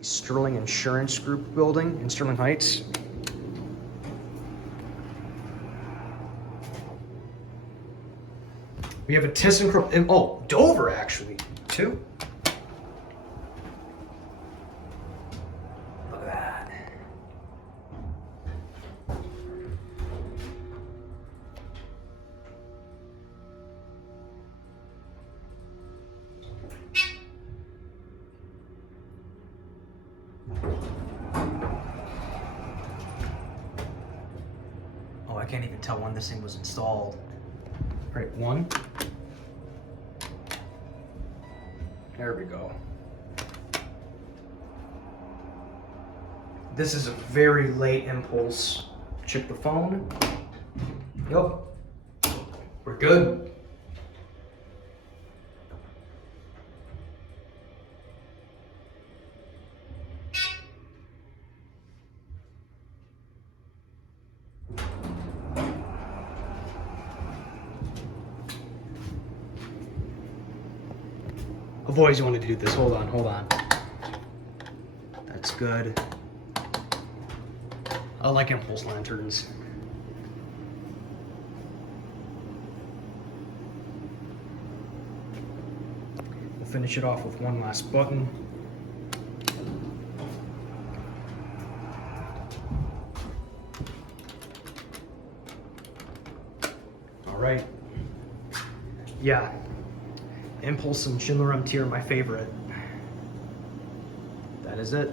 the Sterling Insurance Group building in Sterling Heights. We have a Thyssenkrupp, oh, Dover actually, too. Look at that. Oh, I can't even tell when this thing was installed. All right, one. There we go. This is a very late impulse. Check the phone. Yep. We're good. I've always wanted to do this. Hold on. That's good. I like impulse lanterns. We'll finish it off with one last button. All right. Yeah. Impulse and Schindler MT are my favorite. That is it.